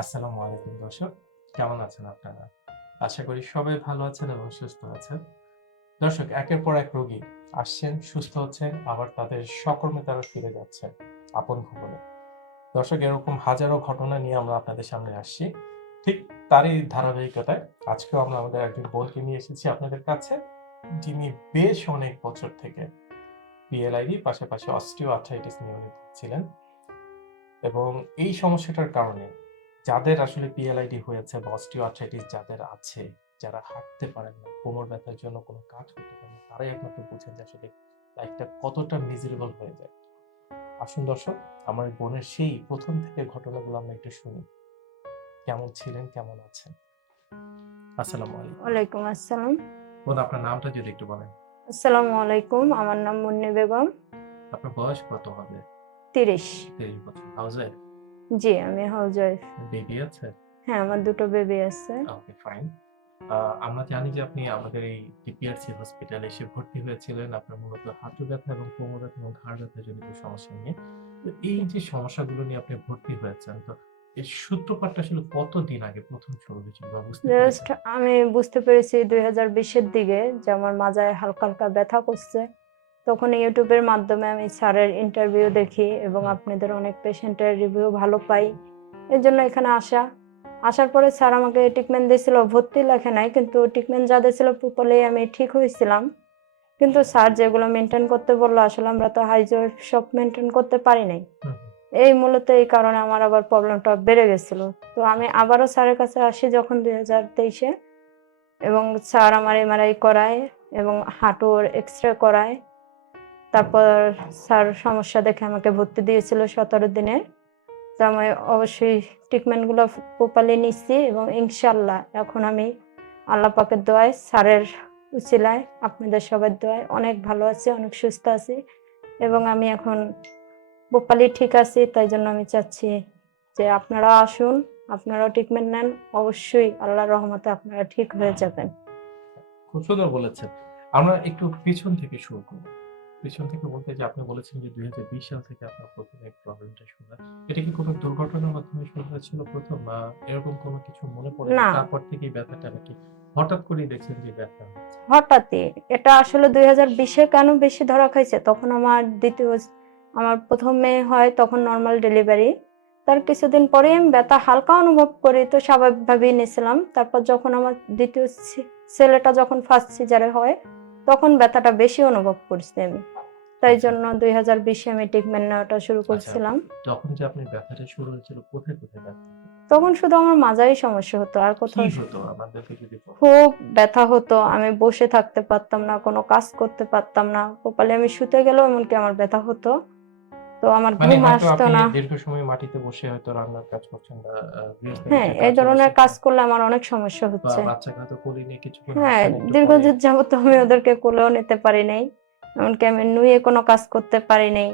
আসসালামু আলাইকুম দর্শক, কেমন আছেন আপনারা? আশা করি সবাই ভালো আছেন এবং সুস্থ আছেন। দর্শক, একের পর এক রোগী আসছেন, সুস্থ হচ্ছেন, আবার তাদের সকর্মে তারা ফিরে যাচ্ছে আপন ভবনে। দর্শক, এরকম হাজারো ঘটনা নিয়ে আমরা আপনাদের সামনে আসছি। ঠিক তারই ধারাবাহিকতায় আজকেও আমরা আমাদের একজন বোনকে নিয়ে এসেছি আপনাদের কাছে, যিনি বেশ অনেক বছর থেকে পিএলআইডি, পাশাপাশি অস্টিও আর্থ্রাইটিস নিয়ে ভুগছিলেন। এবং এই সমস্যাটার কারণে যাদের আসলে পিএলআইডি হয়েছে বা অস্টিওআর্থ্রাইটিস যাদের আছে যারা হাঁটতে পারেন না কোমর ব্যথার জন্য কোনো কাজ করতে পারেন না তারাই একমাত্র বুঝেন যে আসলে লাইফটা কতটা মিজারেবল হয়ে যায়। আসুন দর্শক আমার বোনের সেই প্রথম থেকে ঘটনাগুলো আমরা একটু শুনি। কেমন ছিলেন কেমন আছেন? আসসালামু আলাইকুম। ওয়ালাইকুম আসসালাম। বোন আপনার নামটা যদি একটু বলেন। আসসালামু আলাইকুম আমার নাম মুন্নি বেগম। আপনার বয়স কত হবে? তিরিশ। তিরিশ বছর। House wife? জি আমি হাউস ওয়াইফ বেবি আছে? হ্যাঁ আমার দুটো বেবি আছে। ওকে ফাইন আমরা জানি যে আপনি আমাদের এই ডিপিআরসি হসপিটালে এসে ভর্তি হয়েছিলেন। আপনার মূলত হাঁটু ব্যথা এবং কোমর ব্যথা এবং ঘাড় ব্যথা জনিত সমস্যা নিয়ে। তো এই যে সমস্যাগুলো নিয়ে আপনি ভর্তি হয়েছেন তো এর সূত্রপাতটা আসলে কতদিন আগে প্রথম শুরু হয়েছিল বা বুঝতে জাস্ট আমি বুঝতে পেরেছি দুই হাজার বিশের দিকে যে আমার মাজায় হালকা হালকা ব্যথা করছে। তখন ইউটিউবের মাধ্যমে আমি স্যারের ইন্টারভিউ দেখি এবং আপনাদের অনেক পেশেন্টের রিভিউ ভালো পাই। এর জন্য এখানে আসা। আসার পরে স্যার আমাকে ট্রিটমেন্ট দিয়েছিল ভর্তি লেখে নাই কিন্তু ট্রিটমেন্ট যা দিয়েছিল প্রপারলি আমি ঠিক হয়েছিলাম। কিন্তু স্যার যেগুলো মেনটেন করতে বলল আসলে আমরা তো হাইজো সব মেনটেন করতে পারি নাই। এই মূলত এই কারণে আমার আবার প্রবলেমটা বেড়ে গেছিল। তো আমি আবারও স্যারের কাছে আসি যখন দুই হাজার তেইশে এবং স্যার আমার এমআরআই করায় এবং হাঁটুর এক্স রে করায়। তারপর স্যার সমস্যা দেখে আমাকে ভর্তি দিয়েছিল সতেরো দিনের তো আমি অবশ্যই ট্রিটমেন্টগুলো প্রপারলি নিচ্ছি এবং ইনশাল্লাহ এখন আমি আল্লাহ পাকের দোয়ায়, স্যারের উচিলায়, আপনাদের সবার দোয়ায় অনেক ভালো আছি, অনেক সুস্থ আছি এবং আমি এখন প্রপারলি ঠিক আছি। তাই জন্য আমি চাচ্ছি যে আপনারা আসুন, আপনারাও ট্রিটমেন্ট নেন। অবশ্যই আল্লাহর রহমতে আপনারা ঠিক হয়ে যাবেন। খুব সুন্দর বলেছেন। আমরা একটু পিছন থেকে শুরু করব। পিছন থেকে বলতে যে আপনি বলেছেন যে দুই হাজার বিশ সাল থেকে আপনার প্রথম এই প্রবলেমটা শুরু হয় এটা কি কোনো দুর্ঘটনার মাধ্যমে শুরু হয়েছিল প্রথম বা এরকম কোনো কিছু মনে পড়ে? না। তারপর থেকেই ব্যথাটা নাকি? হঠাৎ করেই দেখছেন যে ব্যথা হঠাৎই। এটা আসলে দুই হাজার বিশে কেন বেশি ধরা খাইছে? তখন আমার দ্বিতীয় আমার প্রথম মেয়ে হয় তখন নর্মাল ডেলিভারি তার কিছুদিন পরে আমি ব্যথা হালকা অনুভব করি তো স্বাভাবিকভাবেই নিয়েছিলাম। তারপর যখন আমার দ্বিতীয় ছেলেটা যখন ফার্স্ট সিজারে হয় তখন ব্যথাটা বেশি অনুভব করছি আমি। তাই জন্য দুই হাজার বিশে আমি ট্রিটমেন্ট নেওয়াটা শুরু করছিলাম। তখন যে আপনি ব্যথাটা শুরু হয়েছিল কোথায় কোথায় তখন শুধু আমার মাজারই সমস্যা হতো আর কোথাও? খুব ব্যথা হতো আমি বসে থাকতে পারতাম না কোনো কাজ করতে পারতাম না কপালে আমি শুতে গেলেও এমনকি আমার ব্যথা হতো। তো আমার মানে ঘুম আসতো না। দীর্ঘ সময় মাটিতে বসে হয়তো রান্নার কাজ করছেন বা হ্যাঁ এই ধরনের কাজ করলে আমার অনেক সমস্যা হচ্ছে। বাচ্চাকে হয়তো কোলে নিয়ে কিছুক্ষণ হ্যাঁ দীর্ঘদিন। যাবত আমি ওদেরকে কোলেও নিতে পারি নাই। এমনকি আমি নুয়ে কোনো কাজ করতে পারি নাই।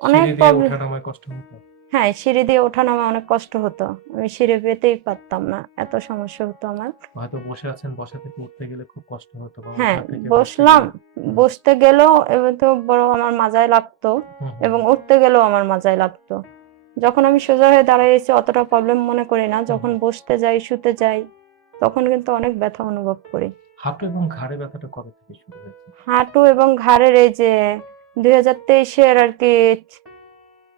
অনেক সিঁড়ি দিয়ে প্রবলেম কষ্ট হতো? হ্যাঁ সিঁড়ি দিয়ে ওঠানামা অনেক কষ্ট হতো। আমি সিঁড়ি পেতেই পারতাম না এত সমস্যা হতো আমার। হয়তো বসে আছেন বসা থেকে উঠতে গেলে খুব কষ্ট হতো হ্যাঁ বসলাম। বসতে গেলেও এবার তো বড় আমার মাজায় লাগতো এবং উঠতে গেলেও আমার মাজায় লাগতো। যখন আমি সোজা হয়ে দাঁড়িয়েছি অতটা প্রবলেম মনে করি না যখন বসতে যাই শুতে যাই তখন কিন্তু অনেক ব্যথা অনুভব করি। হাঁটু এবং ঘাড়ে ব্যথাটা কবে থেকে শুরু হয়েছে? হাঁটু এবং ঘাড়ের এই যে দুই হাজার তেইশের আর কি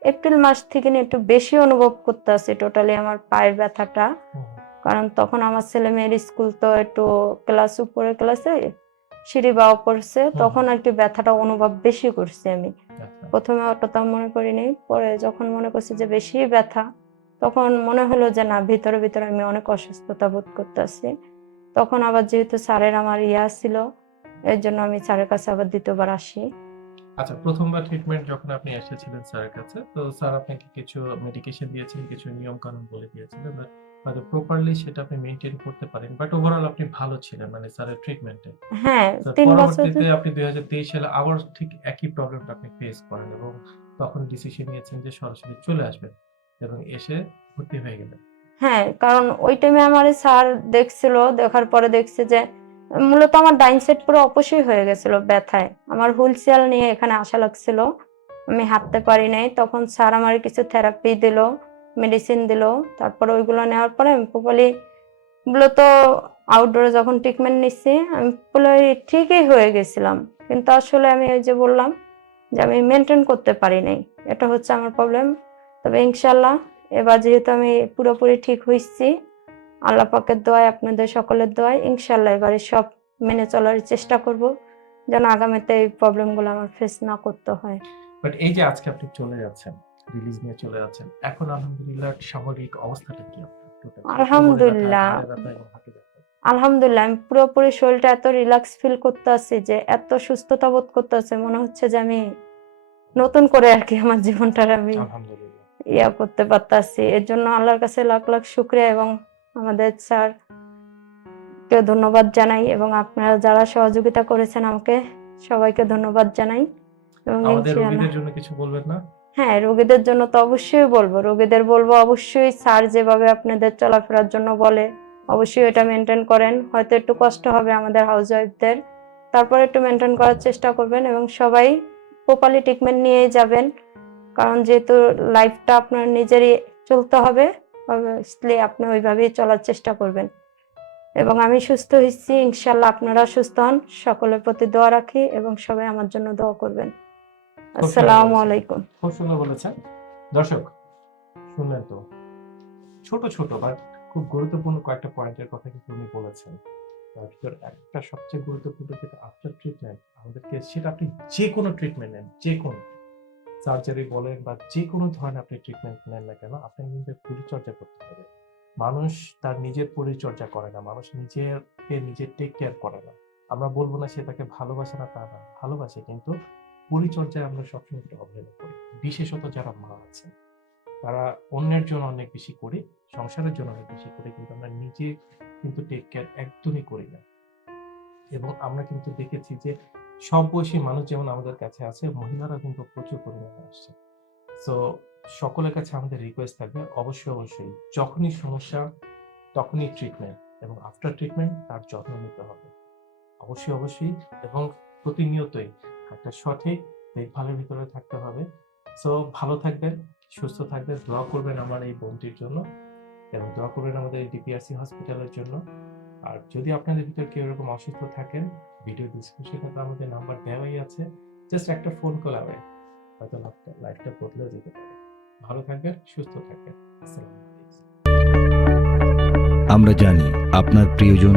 এপ্রিল মাস থেকে একটু বেশি অনুভব করতে আছি টোটালি আমার পায়ের ব্যথাটা। কারণ তখন আমার ছেলে মেয়ের স্কুল তো একটু ক্লাস উপরে ক্লাসে সিঁড়ি বাওয়া পড়ছে তখন আর কি ব্যথাটা অনুভব বেশি করছি আমি। আচ্ছা। প্রথমে অতটা মনে করিনি পরে যখন মনে করছি যে বেশি ব্যথা তখন মনে হলো যে না ভিতরে ভিতরে আমি অনেক অসুস্থতা বোধ করতেছি। তখন আবার যেহেতু স্যারের আমার ইয়া ছিল এর জন্য আমি স্যারের কাছে আবার দ্বিতীয়বার আসি। আচ্ছা প্রথমবার ট্রিটমেন্ট যখন আপনি এসেছিলেন স্যারের কাছে তো স্যার আপনাকে কিছু মেডিকেশন দিয়েছিলেন কিছু নিয়ম কানুন বলে দিয়েছিলেন হয়তো প্রপারলি সেটা আপনি মেনটেন করতে পারেন বাট ওভারঅল আপনি ভালো ছিলেন মানে স্যারের ট্রিটমেন্টে হ্যাঁ তিন বছর আপনি দুই হাজার তেইশ সালে আবার ঠিক একই প্রবলেমটা আপনি ফেস করেন এবং তখন ডিসিশন নিয়েছেন যে সরাসরি চলে আসবেন এবং এসে ভর্তি হয়ে গেলেন। হ্যাঁ কারণ ওই টাইমে আমার স্যার দেখছিল দেখার পরে দেখছে যে মূলত আমার ডাইন সাইড পুরো অপসই হয়ে গেছিল ব্যথায়। আমার হুইলচেয়ার নিয়ে এখানে আসা লাগছিল। আমি হাঁটতে পারি নাই তখন স্যার আমার কিছু থেরাপি দিল। মেডিসিন দিল, তারপরে ওইগুলো নেওয়ার পরে আমি প্রপারলি মূলত আউটডোরে যখন ট্রিটমেন্ট নিচ্ছি, আমি প্রপারলি ঠিকই হয়ে গেছিলাম। কিন্তু আসলে আমি ওই যে বললাম যে আমি মেনটেন করতে পারি নাই। এটা হচ্ছে আমার প্রবলেম তবে ইনশাল্লাহ এবার যেহেতু আমি পুরোপুরি ঠিক হয়েছি আল্লাহ পাকের দোয়ায়, আপনাদের সকলের দোয়ায় ইনশাল্লাহ এবারে সব মেনে চলার চেষ্টা করব, যেন আগামীতে এই প্রবলেমগুলো আমার ফেস না করতে হয়। বাট এই যে আজকে আপনি চলে যাচ্ছেন রিলিজ নিয়ে চলে যাচ্ছেন। এখন আলহামদুলিল্লাহ সামগ্রিক অবস্থাটা কি আলহামদুলিল্লাহ। আলহামদুলিল্লাহ আমি পুরোপুরি শরীরটা এত রিল্যাক্স ফিল করতে আছি যে এত সুস্থতা বোধ করতে আছে মনে হচ্ছে যে আমি নতুন করে আর কি আমার জীবনটার আমি আলহামদুলিল্লাহ। ইয়া করতে পারতাছি। এর জন্য আল্লাহর কাছে লাখ লাখ শুক্রিয়া এবং আমাদের স্যার কে ধন্যবাদ জানাই এবং আপনারা যারা সহযোগিতা করেছেন আমাকে সবাইকে ধন্যবাদ জানাই। এবং আমাদের জন্য কিছু বলবেন না? হ্যাঁ রোগীদের জন্য তো অবশ্যই বলব। রোগীদের বলব অবশ্যই স্যার যেভাবে আপনাদের চলাফেরার জন্য বলে, অবশ্যই এটা মেনটেন করেন। হয়তো একটু কষ্ট হবে আমাদের হাউস ওয়াইফদের তারপর একটু মেনটেন করার চেষ্টা করবেন এবং সবাই প্রপারলি ট্রিটমেন্ট নিয়ে যাবেন। কারণ যেহেতু লাইফটা আপনার নিজেরই চলতে হবে অবভিয়াসলি আপনি ওইভাবেই চলার চেষ্টা করবেন। এবং আমি সুস্থ হয়েছি ইনশাল্লাহ আপনারা সুস্থ হন। সকলের প্রতি দোয়া রাখি এবং সবাই আমার জন্য দোয়া করবেন। আসসালামু আলাইকুম। খুব সুন্দর বলেছেন। দর্শক শুনলেন তো ছোট ছোট বাট খুব গুরুত্বপূর্ণ কয়েকটা পয়েন্টের কথা কিন্তু উনি বলেছেন। তার ভিতর একটা সবচেয়ে গুরুত্বপূর্ণ যেটা আফটার ট্রিটমেন্ট আমাদেরকে সেটা আপনি যে কোনো ট্রিটমেন্ট নেন যে কোনো সার্জারি বলেন বা যে কোনো ধরনের আপনি ট্রিটমেন্ট নেন না কেন আপনাকে কিন্তু পরিচর্যা করতে হবে। মানুষ তার নিজের পরিচর্যা করে না মানুষ নিজেরকে নিজে টেক কেয়ার করে না। আমরা বলব না সে তাকে ভালোবাসে না তা না ভালোবাসে কিন্তু পরিচর্যায় আমরা সবসময় একটু অবহেলা করি। বিশেষত যারা মা আছেন তারা অন্যের জন্য অনেক বেশি করি, সংসারের জন্য অনেক বেশি করি, কিন্তু আমরা নিজে কিন্তু টেক কেয়ার একদমই করি না। এবং আমরা কিন্তু দেখেছি যে সব বয়সী মানুষ যেমন আমাদের কাছে আছে, মহিলারা কিন্তু প্রচুর পরিমাণে আসছে। সো সকলের কাছে আমাদের রিকোয়েস্ট থাকবে, অবশ্যই অবশ্যই, যখনই সমস্যা, তখনই ট্রিটমেন্ট এবং আফটার ট্রিটমেন্ট তার যত্ন নিতে হবে। অবশ্যই অবশ্যই এবং প্রতিনিয়তই একটা সঠিক দেখভালের ভিতরে থাকতে হবে। সো ভালো থাকবেন, সুস্থ থাকবেন, দোয়া করবেন আমার এই বোনটির জন্য এবং দোয়া করবেন আমাদের ডিপিআরসি হসপিটালের জন্য। আর যদি আপনাদের ভিতরে কেউ এরকম অসুস্থ থাকেন ভিডিও ডিসক্রিপশনে তো আমাদের নাম্বার দেওয়াই আছে। জাস্ট একটা ফোন কল হবে, হয়তো লাইফটা বদলেও যেতে পারে। ভালো থাকবেন, সুস্থ থাকবেন। আমরা জানি আপনার প্রিয়জন